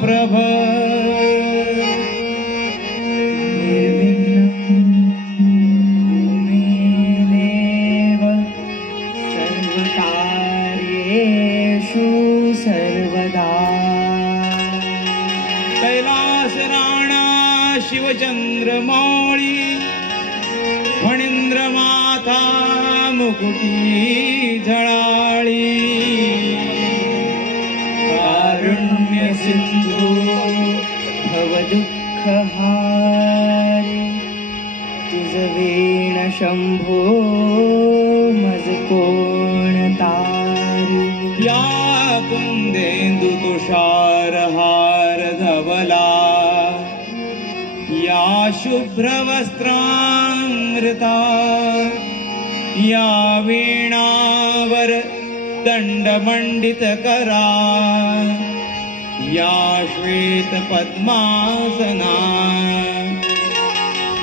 प्रभ शिवचंद्रमौळी फणींद्रमाथा मुकुटी झळाळी कारुण्य सिंधू भवदुःखहारी तुझ वीण शंभो मज कोण तारी या कुंदेंदु तुषार हार धवला या शुभ्रवस्त्रामृता या वीणावर दंडमंडित करा या श्वेत पद्मासना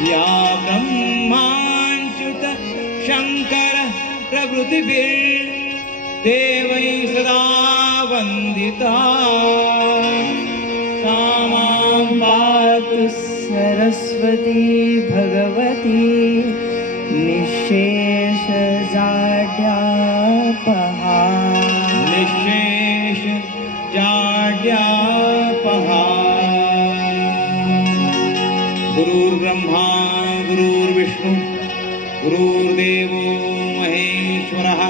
या ब्रह्माच्युत शंकर प्रभृतिभिर् देवै सदा वंदिता सामां पातु सरस्वती भगवती निशेष जाड्यापहा निशेष जाड्यापहा गुरुर्ब्रह्मा गुरुर्विष्णु गुरुर्देवो महेश्वरः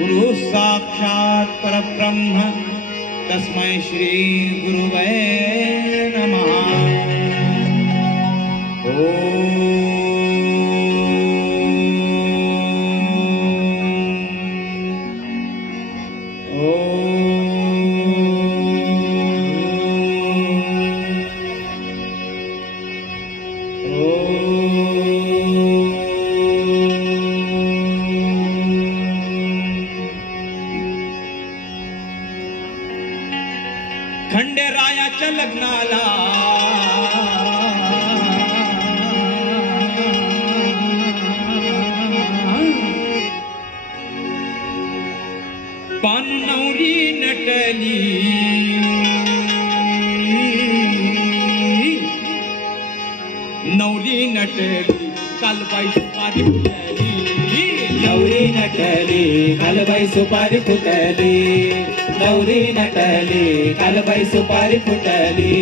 गुरुः साक्षात् परब्रह्म तस्मै श्री गुरुवे नमः। खंडेरायाच्या लग्नाला पाननवरी नटली नवरी नटली कालबाई सुपारी फुटली नवरी नटली कालबाई सुपारी फुटली नवरी नटली कालबाई सुपारी फुटली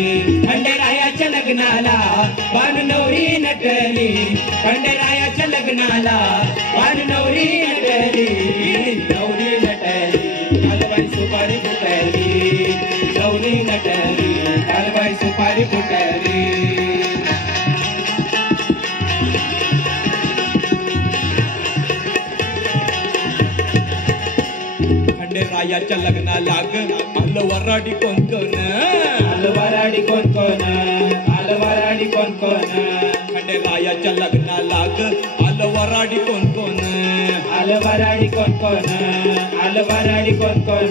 खंडेरायाच्या लग्नाला पाननवरी नटली खंडेरायाच्या लग्नाला पाननवरी नटली नवरी नटली कालबाई सुपारी फुटली नवरी नटली कालबाई सुपारी फुटली खंडेरायाच्या लग्नाला आलं वराडी कोण कोण आलं वराडी कोण कोण आलं वराडी कोण कोण खंडेरायाच्या लग्नाला आलं वराडी कोण कोण आलं वराडी कोण कोण आलं वराडी कोण कोण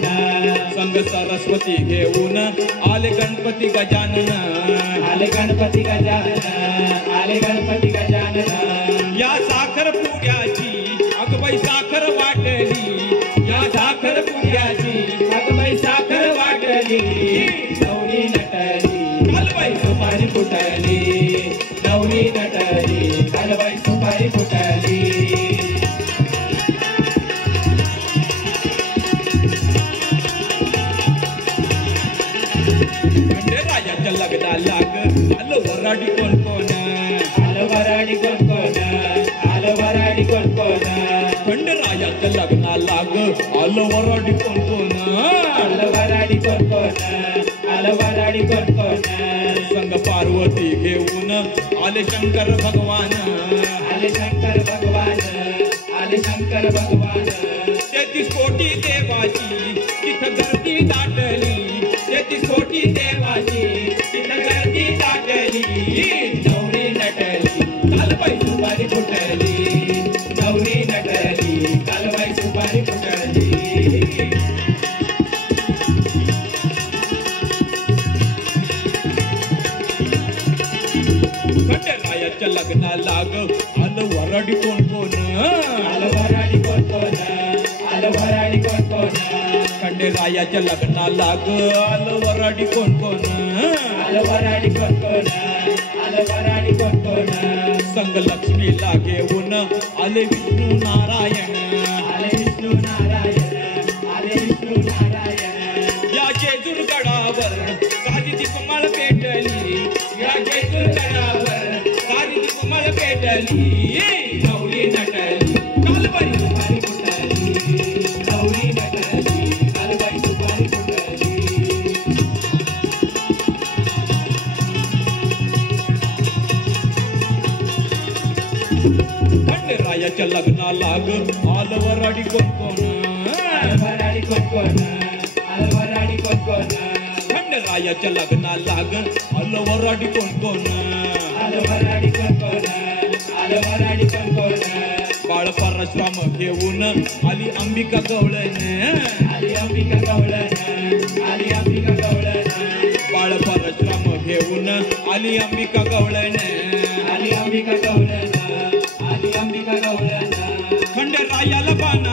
संग सरस्वती घेऊन आले गणपती गजानन आले गणपती गजानन आले गणपती गजानन या साखर पुड्याची अगबाई साखर वाटली या साखर पुड्याची अगबाई साखर वाटली नवरी नटली कालबाई सुपारी फुटली नवरी नटली कालबाई सुपारी फुटली खंडेरायाच्या लग्नाला आलं वराडी कोण कोण आलं वराडी कोण कोण आलं वराडी कोण कोण खंडेरायाच्या लग्नाला आलं वराडी कोण कोण आलं वराडी कोण कोण आलं वराडी कोण कोण संग पार्वती घेऊन आले शंकर भगवान आले शंकर भगवान आले शंकर भगवान 33 कोटी देवाची तिथं गर्दी दाटली 33 कोटी देवाची तिथं गर्दी दाटली नवरी नटली कालबाई सुपारी फुटली नवरी नटली कालबाई सुपारी फुटली खंडेरायाच्या लग्नाला आलं वराडी कोण कोण आलं वराडी कोण कोण आलं वराडी कोण कोण खंडेरायाच्या लग्नाला ग आलं वराडी कोण कोण आलं वराडी कोण कोण आलं वराडी कोण कोण संग लक्ष्मीला घेऊन आले विष्णू नारायण आले विष्णू नारायण आले विष्णू नारायण या जेजूरगडावर सारी दीपमाळ पेटली या जेजूरगडावर सारी दीपमाळ पेटली गौरी नटली कालबाई सुपारी फुटली गौरी नटली कालबाई सुपारी फुटली खंडेरायाच्या लग्नाला ग आलं वराडी कोण कोण आलं वराडी कोण कोण आलं वराडी कोण कोण खंडेरायाच्या लग्नाला ग आलं वराडी कोण कोण आलं वराडी कोण कोण आलं वराडी कोण कोण बाळ परशुराम घेऊन आली अंबिका गवळण आली अंबिका गवळण आली अंबिका गवळण बाळ परशुराम घेऊन आली अंबिका गवळण आली अंबिका गवळण आली अंबिका गवळण खंडेरायाला बाण